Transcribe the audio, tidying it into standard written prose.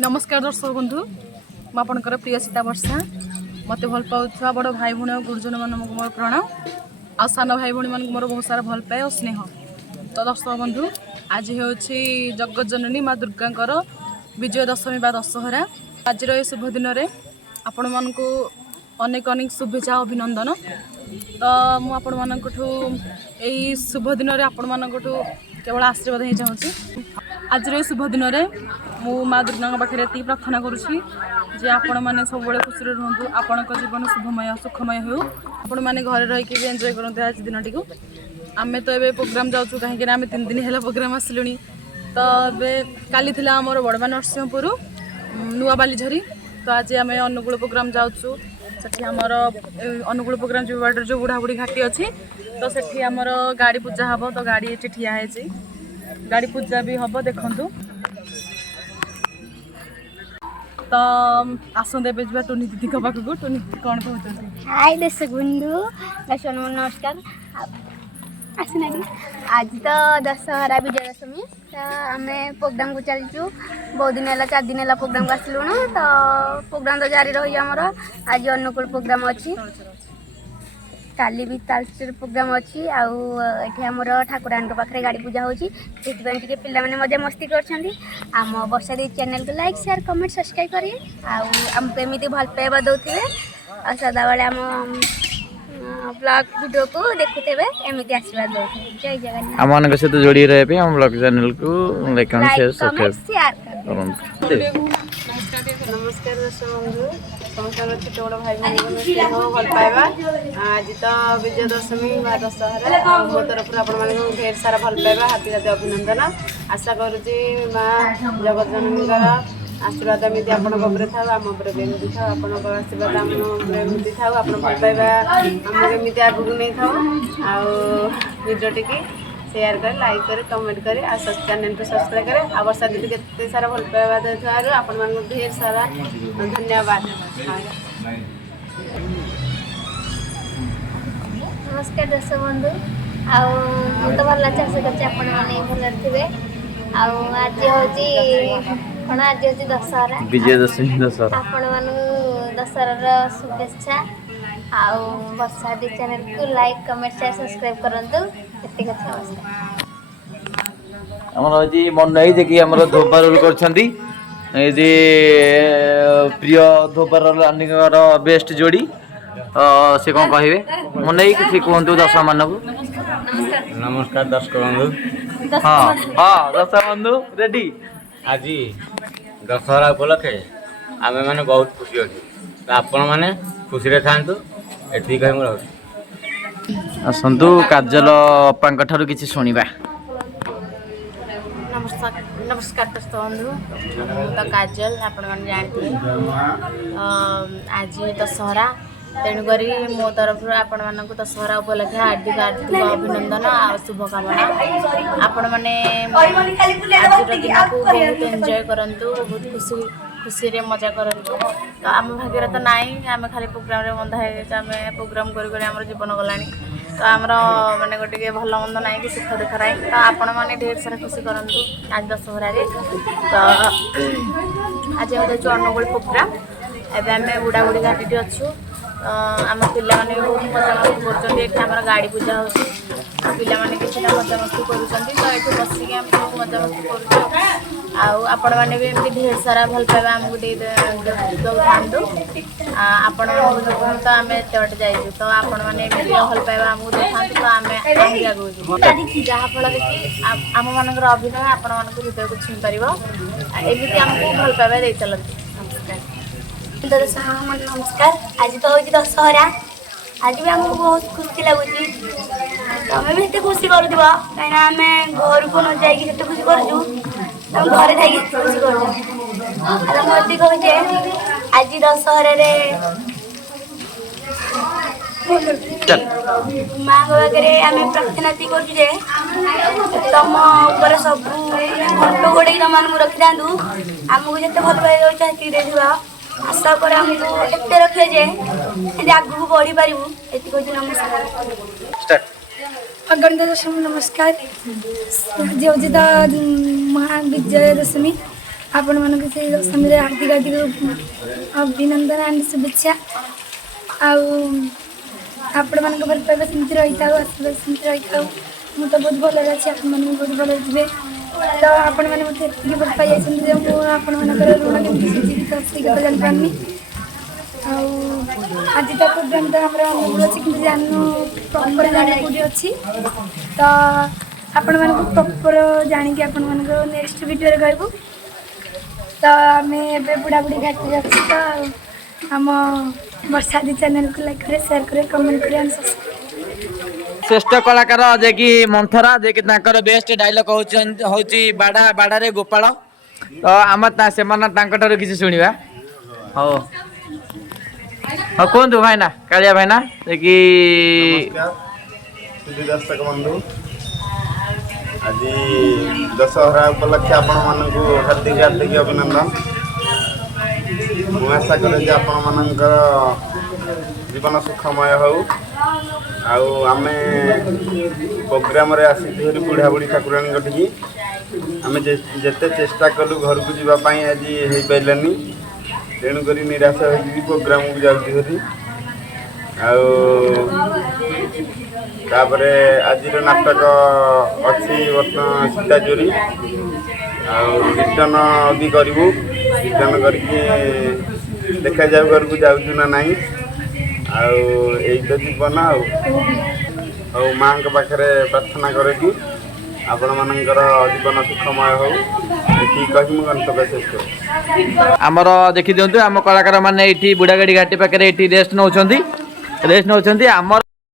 नमस्कार दर्शक बंधु मुझे प्रिय सीता वर्षा मत भल पाऊा बड़ भाई भाई और गुरुजन मान मोर प्रणाम आ सान भाई भाई मान मोर बहुत सारा भल पाए और स्नेह। तो दर्शक बंधु आज हूँ जगत जननी माँ दुर्गा विजय दशमी बा दशहरा। आज ये शुभ दिन में आपण मान अनेक अनेक शुभेच्छा अभिनंदन। तो मुझे शुभ दिन में आपण मान केवल आशीर्वाद ही चाहूँगी। आज ये शुभ दिन में मु माँ दुर्गा पाखे ये प्रार्थना करुँची जे आपण मैंने सब खुशी रुहतु, आपण जीवन शुभमय सुखमय हो, आपण मैंने घर रही एंजॉय करते आज दिन टी। आम तो ये प्रोग्राम जाऊँ कहीं आम 3 दिन है प्रोग्राम आसलु। तो ये काली थी आमर बड़मा नरसिंहपुर नुआ बालीझरी। तो आज आम अनुकूल प्रोग्राम जाऊँ से आमर अनुकूल प्रोग्राम जो बाटर जो बुढ़ा बुढ़ी घाटी अच्छी। तो से आमर गाड़ी पूजा हम। तो गाड़ी ये ठिया है, गाड़ी पूजा भी हम देखु। तो आसंदे बेजबा टोनी दीदी को पाखु। टोनी कौन कहते हाय दर्शक बंधु नमस्कार। आज तो दशहरा विजय दशमी। तो आम प्रोग्राम को चलचु बहुत दिन है 4 दिन है प्रोग्राम को आसलु। तो प्रोग्राम तो जारी रही आमर। आज अनुकूल प्रोग्राम अच्छी, काली भी तालचेर प्रोग्राम अच्छी। आमर ठाकुरान पाखे गाड़ी पूजा होती पे पे मजा मस्ती करम। वर्षा दी चैनल को लाइक शेयर कमेंट सब्सक्राइब करेंगे। आमको एमती भल पाइबा दौथे और सदाबले आम ब्लॉग वीडियो को देखुते एमती आशीर्वाद दौथे। जय जगन्नाथ। आम सहित जोड़ी रहे हम ब्लॉग चैनल को लाइक शेयर शेयर करूँ। नमस्कार दर्शक बंधु समस्त छोट बड़ भाई भाई भल पाइबा। आज तो विजय दशमी बा दशहरा मो तरफ आपण ढेर सारा भल पाइबा हाथी हाथी अभिनंदन। आशा करुँची माँ जगत जननी आशीर्वाद एमती आपरे था आम एमती था आपण आशीर्वाद आमती था आप भल पाइबा आमती आगू नहीं था। वीडियो टी शेयर कर लाइक करे कमेंट करे आ चैनल को सब्सक्राइब करे। आ वर्षा दीदी के सारा भल पाइबा देथार आपण मानक ढेर सारा धन्यवाद। नमस्कार दर्शक बंधु तो भल चाष कर थे। आज हूँ आज हूँ दशहरा विजय दशमी दशहरा। आपण मानू दशहरा शुभेच्छा। वर्षा दी चैनल को लाइक कमेंट शेयर सब्सक्राइब करूँ। मन है कि धोबा रोल कर प्रिय धोबा रोल बेस्ट जोड़ी। से कौन कहे मन है कि कहतु दर्शक मान को नमस्कार दर्शक बंधु। हाँ हाँ दर्शक बंधु रेडी। आज दशहरा उपलक्षे आम मैंने बहुत खुशी अच्छे। तो आपण मैंने खुशी था ये कहीं आसतु काजल अप्पा कि शुणा। नमस्कार दर्शक बंधु तो काजल आपण मैंने जानते आज दशहरा तेणुक मो तरफ आपण मान दशहरा उपलक्षे हार्दिक हार्दिक अभिनंदन आ शुभकामना। आपण मैंने आज दिन को बहुत एंजॉय करूँ, बहुत खुशी खुशी रे मजा करूँ। तो आम भाग्य तो नाई आम खाली प्रोग्राम रे बंधा आम प्रोग्राम कर जीवन गला। तो आमर माने गोटे भल मंद ना कि सुख दुख ना। तो आपण मैंने ढेर सारा खुशी करूँ आज दशहरा। तो आज हूँ अनुकूल प्रोग्राम एवं आम बुढ़ा बुढ़ी घाटी अच्छु। आम पिला बहुत मजा मस्ती कर गाड़ी पूजा हो पिला किसी मजा मस्ती कर। तो ये बसिक आम सब मजा मस्ती कर मैंने भी एमती ढेर सारा भल पाइबा आमको दौथु। आपण तो आम एत बाटे जाइए। तो आपण मैंने भल पाइबा आमको देखा। तो आम आगे जहाँफल कि आम मान अभिनय आपण मान हृदय को छुई पार एमती आमको भल पाइबा दे चलती। नमस्कार। आज तो हूँ दशहरा। आज भी आमको बहुत खुशी लगुच। तुम भी ये खुशी कर कहीं आम घर को न जाए खुशी कर घर थी खुशी कर मोदी कहे आज दशहरा माँ पाखे आम प्रार्थना कर तुम ऊपर सब घंट गोड़े तुम रखी था आमको जिते भल पाई देख आशा कर आमको एत रखे जे आगू बढ़ी पारू। ये नमस्कार गणेश दशमी नमस्कार। आज हूँ तो महाविजय दशमी। आपण मानक से दशमी हार्दिक हार्दिक अभिनंदन एंड शुभेच्छा आपण मानक भल पाइबा सेमती रही था आशीर्वाद सेमती रही था मु तो बहुत भल अच्छे आप बहुत भल थे तो आपण मैंने मत भल पाई मुझे आपण मानकर ऋण केमती सुझी तो से कथा जानी आज तो प्रोग्राम तो हमारा अनुकूल अच्छी कि जानू प्रॉपर जाने कौटी अच्छी तो आपण मानक प्रॉपर जानिक आपण मानक नेक्स्ट वीडियो कहबू तो आम बुढ़ा बुढ़ी घाटी अच्छी तो आम वर्षादी चैनल को लाइक करे शेयर करे कमेंट करे श्रेष्ठ कलाकार जे कि मंथरा जे कि तांकर बेस्ट डायलॉग होची बाड़ा बाड़ा रे गोपाल तो आम से किसी शुणा हो हाँ कहतु भाईना कालिया भाईना जे कि दर्शक बंधु आज दशहरा उपलक्षे आपण मानक हार्दिक हार्दिक अभिनंदन आशा करे आपण मानकर जीवन सुखमय हो आमे प्रोग्राम रे आसी बुढ़ा बुढ़ी ठाकुराणी आमे जेते चेष्टा कलु घर को जीवाई आज हो पारानी तेणुक निराश हो प्रोग्राम को जाऊँगी तापर आज नाटक अच्छी सीता चोरी कीर्तन भी करूँ कीर्तन करके देखा जाऊ घर को जाऊँ ना नहीं आई तो जीवन माँ पाखे प्रार्थना करे कि आपण मानकर जीवन सुखमय हो कही मुझे गंतव्य शेष कर आमर देखी दिंतु आम कलाकार मैंने ये बुढ़ागाड़ी घाटी पाखे रेस्ट नौकरी आमर